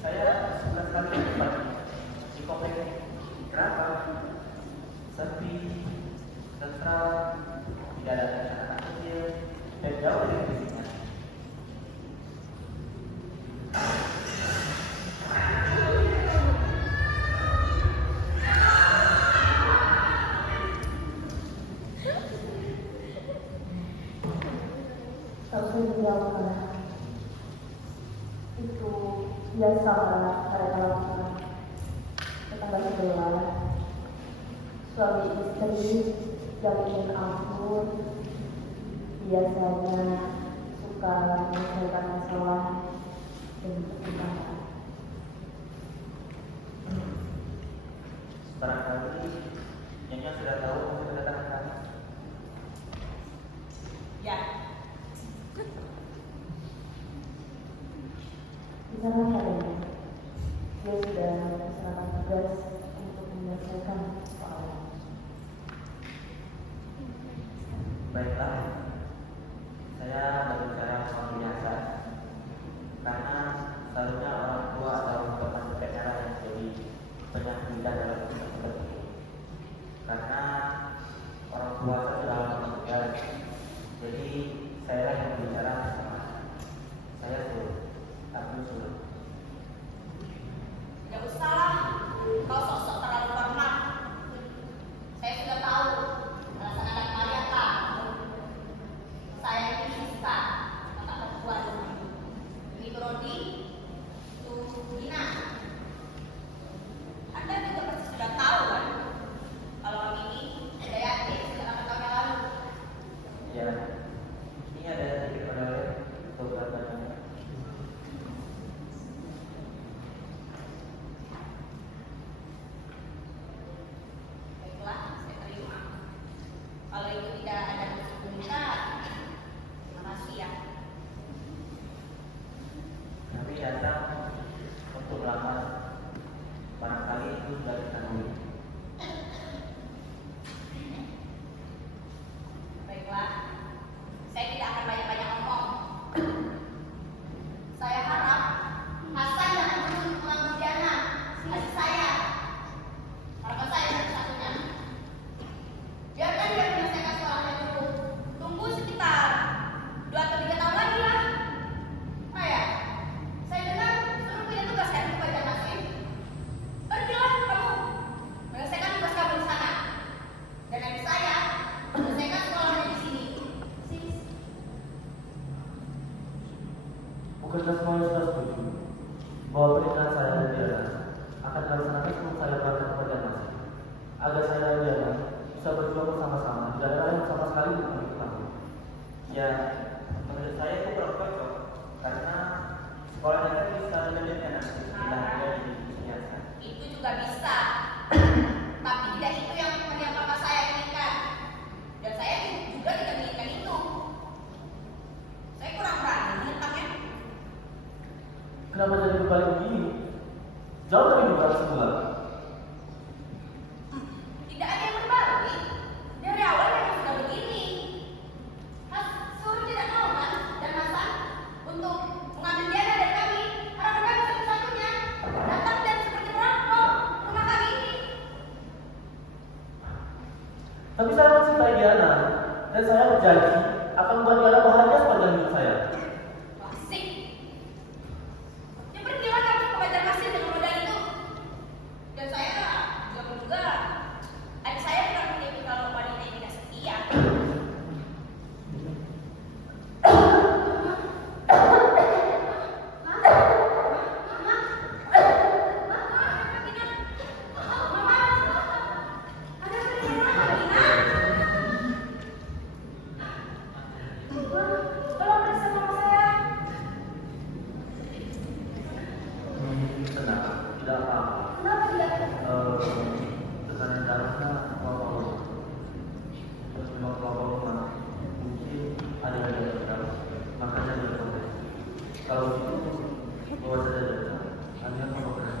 saya 11 kali lipat di komplek ini. Kenapa? Sepi, tentram, tidak ada anak kecil, dan jauh dari fisiknya. Tak usah dijawabkan. Itu biasa mereka lakukan. Tetangga sebelah, suami istri yang ingin akur biasanya suka menyelesaikan masalah dengan pertimbangan. Barangkali Nyonya sudah tahu kedatangan kami. Ya, Di sana padanya, dia sudah melaksanakan tugas untuk menyelesaikan soalnya. Baiklah, saya berbicara soal biasa karena seharusnya orang tua atau teman daerah yang jadi penyakitan dalam kisah seperti ini. Karena orang tua saya sudah lama meninggal, jadi saya yang berbicara sama saya suruh, aku suruh. tidak usahlah. Kau sok-sok terlalu formal. Saya sudah tahu alasan anak kalian apa. Saya ini Siska, kakak perempuan. Ini Brody, itu Dina. Anda juga pasti sudah tahu kan, kalau kami ini sudah yakin sejak 8 tahun yang lalu. Ya, ini ada sedikit oleh beberapa. Bukankah semuanya sudah setuju bahwa pernikahan saya dan Diana akan dilaksanakan sebelum saya berangkat ke Banjarmasin, agar saya dan Diana bisa berjuang bersama-sama di daerah yang sama sekali tidak memiliki kamu. Ya, menurut saya itu kurang cocok karena sekolahnya kan di sekolah Banjarnya nanti tidak ada di hiasan. Itu juga bisa. Tapi tidak itu yang papa saya inginkan. Dan saya juga tidak menginginkan itu. Saya kurang berani menentangnya. Kenapa jadi berbalik begini? Jauh lebih berat semula. Tidak ada yang berbalik. Dari awal memang sudah begini. Mas suruh tidak mau kan dan Hasan untuk mengambil Diana dari kami. Harapan kami satu-satunya datang dan seperti perampok rumah kami ini. Tapi saya mencintai Diana dan saya berjanji akan membuat Diana bahagia sepanjang hidup saya. Asik. Ya pergilah kamu ke Banjarmasin dengan modal itu. Dan saya juga adik saya bukan menjadi kalau wanita yang tidak setia. Tolong periksa mama saya. Tenang, tidak apa-apa. Kenapa tidak? Tekanan darahnya normal. Terus memang normal mungkin ada yang terkena, makanya dia boleh. Kalau begitu, bawa saja dokter. Ada yang mau bekerja.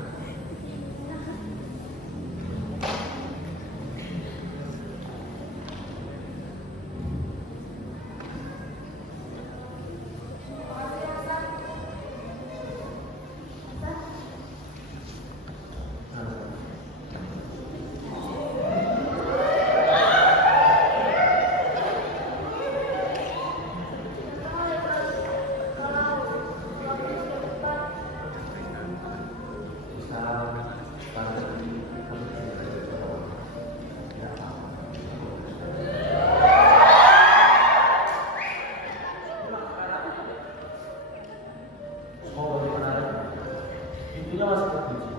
Pintunya masih terkunci.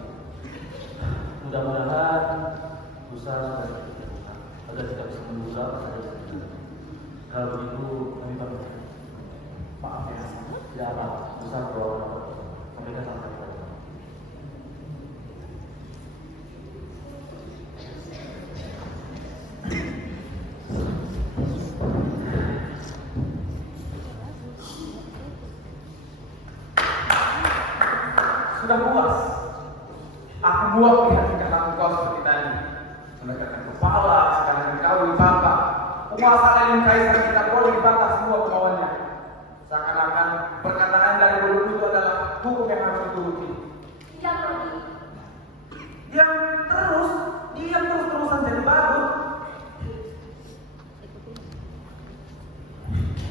Mudah-mudahan usaha sudah dilakukan agar kita bisa membuka apa saja yang terjadi. Kalau begitu kami pamit. Maaf ya, tidak apa. Usaha bawa kami kan sampai ke rumah. Sudah puas. Aku buat lihat tingkah laku kau seperti tadi. Menegakkan kepala, sekarang dikawin papa. Penguasa lain kaisar kita boleh dibantah semua kemauannya. Seakan-akan perkataan dari mulut itu adalah hukum yang harus dituruti. Tidak pergi. Diam terus-terusan jadi bagus.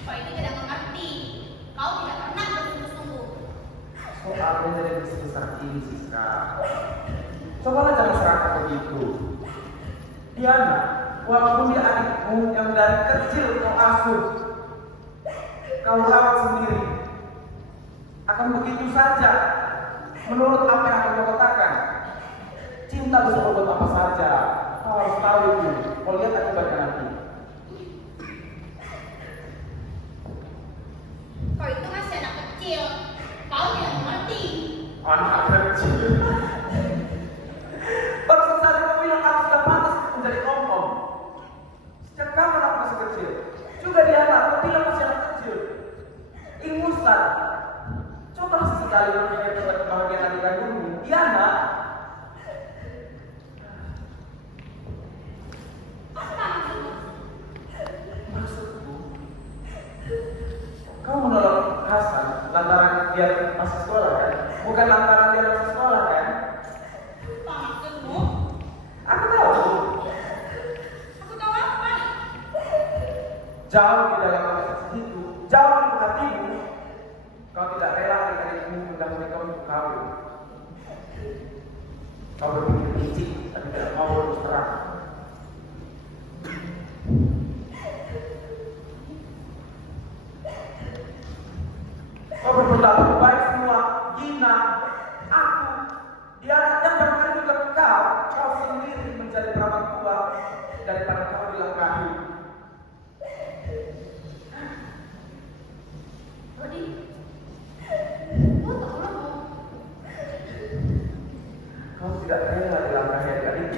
Kau itu tidak mengerti. Kau tidak pernah bersungguh-sungguh. Soalnya jadi sebesar ini Siska. Cobalah jangan serakah begitu. Diana, walaupun dia adikmu yang dari kecil kau asuh, kau rawat sendiri, akan begitu saja menurut apa yang akan kau katakan. Cinta bisa berbuat apa saja. Kau harus tahu itu. Kau lihat akibatnya nanti. Kau itu masih anak kecil. Kau tidak mengerti. Anak kecil. Barusan saja kau bilang aku sudah pantas menjadi om-om. Sejak kapan aku masih kecil? Juga Diana, kau bilang masih anak kecil. Ingusan. Coba sekali berpikir tentang kebahagiaan adik kandungmu. Diana. Apa maksudmu? Maksudku, kau menolong Hasan lantaran dia masih sekolah kan? Bukan lantaran dia masih sekolah kan? Apa maksudmu? Aku tahu. Aku tahu apa? Jauh di dalam hati itu, jauh di hatimu, kau tidak rela adik-adikmu mendahului kau untuk kawin. Kau berpikir licik, tapi tidak mau terus terang. Kau berpendapat baik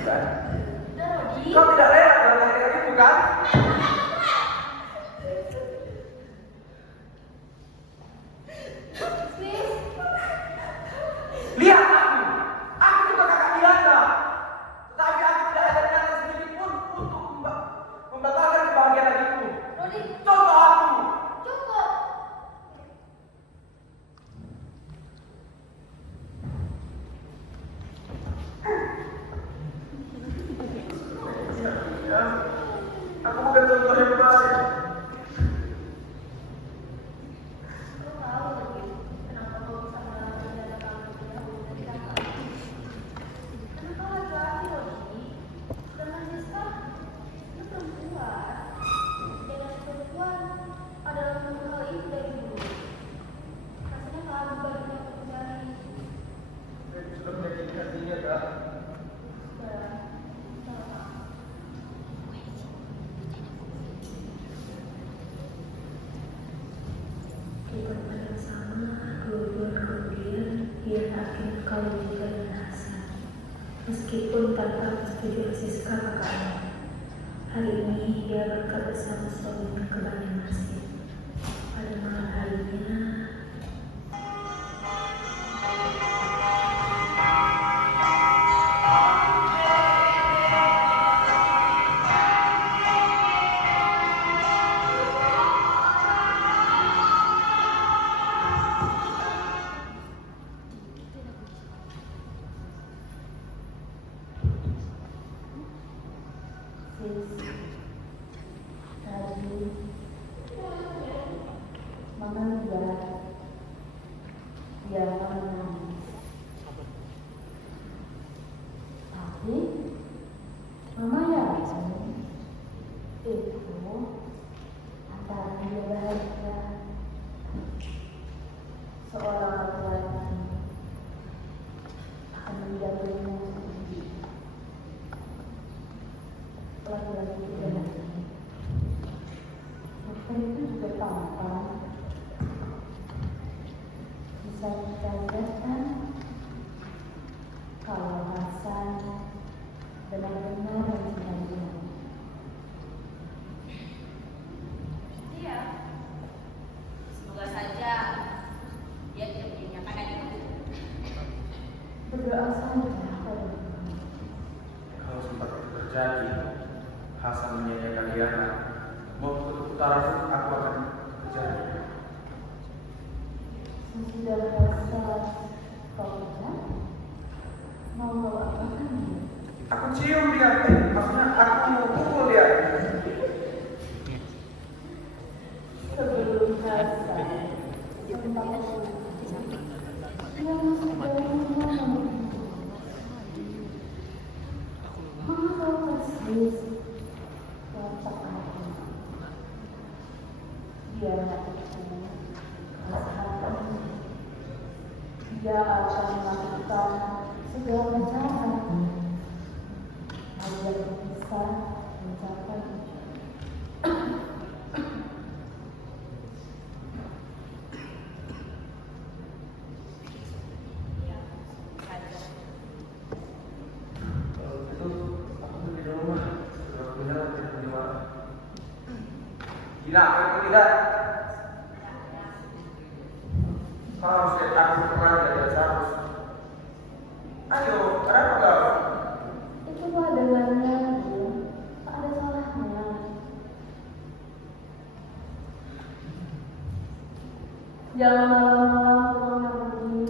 bukan? Udah, Rodi. Kau tidak rela dengan laki-laki itu kan? Please. Lihat aku juga kakak Diana. Tetapi aku tidak ada niatan sedikit pun untuk membatalkan kebahagiaan adikku. Rodi, Contoh aku. cukup. Ya, aku bukan contoh yang baik. Kau tahu, Rodi, kenapa kau bisa melakukan dada kamu jauh dari kakak? Karena kau laki-laki, Rodi. Sedangkan Siska, dia perempuan. Dan perempuan adalah menunggu hal itu dari dulu. Rasanya kalau barunya aku mencari. Sudah menyakiti hatinya, Kak. Sudah, sama. Di tempat yang sama, 2 bulan kemudian, ia akhirnya kawin juga dengan Hasan. Meskipun tanpa persetujuan Siska kakaknya. Hari ini ia berangkat bersama suaminya ke Banjarmasin. Pada malam harinya, Tadi Mama lihat dia menangis. Tapi Mama yakin itu antara dia bahagia. Seorang laki-laki akan menjadinya sendiri. Laki-laki tidak lagi. Dokter itu juga tampan. Bisa kita lihat kan kalau Hasan benar-benar mencintai dia. Iya. Semoga saja dia tidak menyinyakan adikku. Berdoa saja pada Tuhan. Kalau sempat itu terjadi, Hasan menyanyikan Diana, mau ke utara pun aku akan kejar. Sesudah selesai kau kerja, mau kau apakan dia? Aku cium dia, maksudnya aku pukul dia. Sebelum Hasan sempat yang sudah menunggu. Mama tahu persis watak aku. Dia itu Hasan. Dia akan melakukan segala cara agar bisa mencapai Kalau gitu, aku pergi di rumah. Waktunya tidak menyuara. Gila, aku tidak. Kau harus lihat aku peran dari harus. Ayo, kenapa kau? itu dengannya dia tak ada salahnya. Jangan malam-malam pulangnya pergi.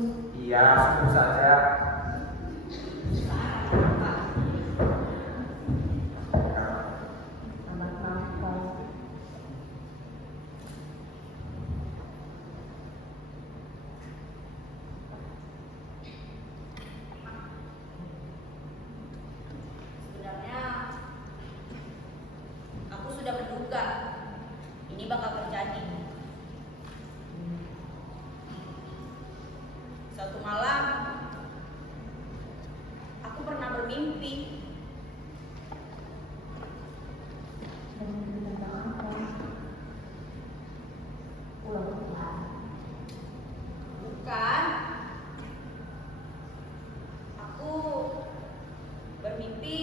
Iya, sebut saja. Anak nakal. Sebenarnya aku sudah menduga ini bakal terjadi. Suatu malam aku pernah bermimpi Dan tentang apa? Ulang Tuhan. bukan aku bermimpi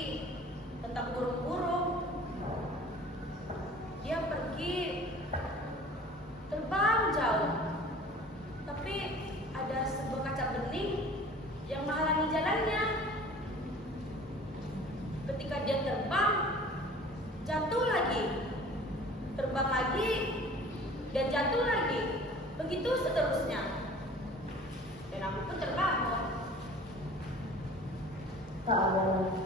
seterusnya. Dan aku pun terbangun. Tak ada lagi.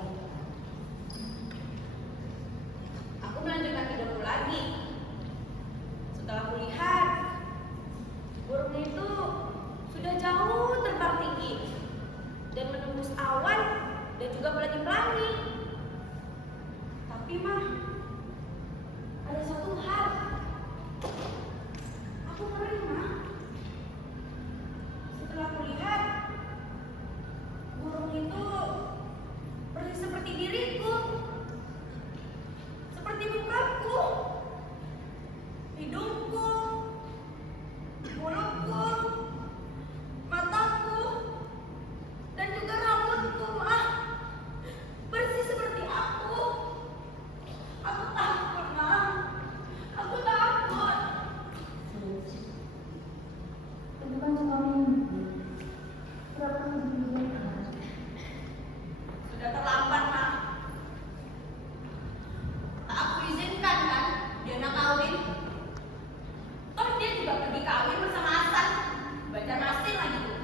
Aku melanjutkan tidurku lagi. Setelah kulihat, burung itu sudah jauh terbang tinggi dan menembus awan dan juga pelangi-pelangi. Tapi mah, ada satu hal. Aku ngeri mah. Setelah kulihat, burung itu persis seperti diriku. Seperti mukaku, hidungku, mulutku, mataku, dan juga rambutku, mah. Persis seperti aku. Aku takut, mah. Aku takut. Itu kan cuma mimpi. Kenapa diberikan? Sudah terlambat, mah. Tak aku izinkan kan dia nak kawin. Toh dia juga pergi kawin bersama Hasan. Banjarmasin lagi tuh.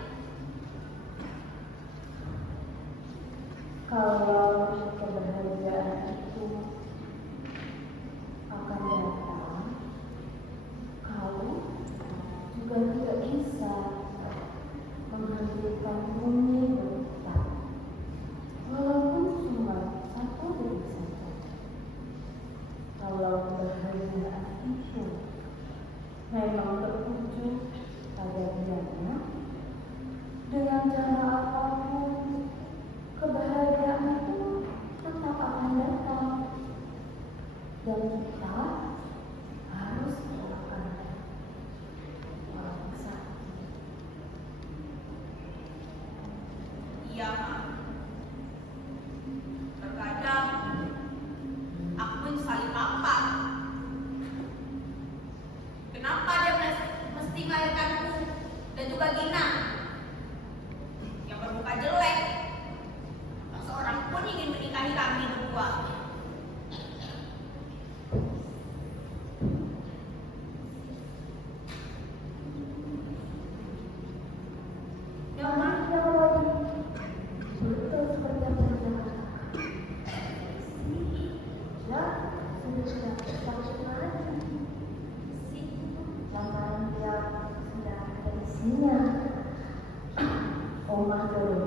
Kalau kebahagiaan itu akan datang, kau juga tidak bisa menghadirkan bumi berputar, walaupun cuma satu detik saja. Kalau kebahagiaan itu memang terwujud pada dianya, dengan cara apapun, kebahagiaan itu tetap akan datang. Dan kita harus melakukan orang sakti. Iya, mah. Terkadang aku menyesali papa. Kenapa dia mesti melahirkanku dan juga Gina yang bermuka jelek? Tak seorang pun ingin menikahi kami berdua. Ya, mah. Yang lagi betul seperti yang terjadi. Ya, sudah sakit lagi. Lamaran dia sudah ada isinya. Omah dulu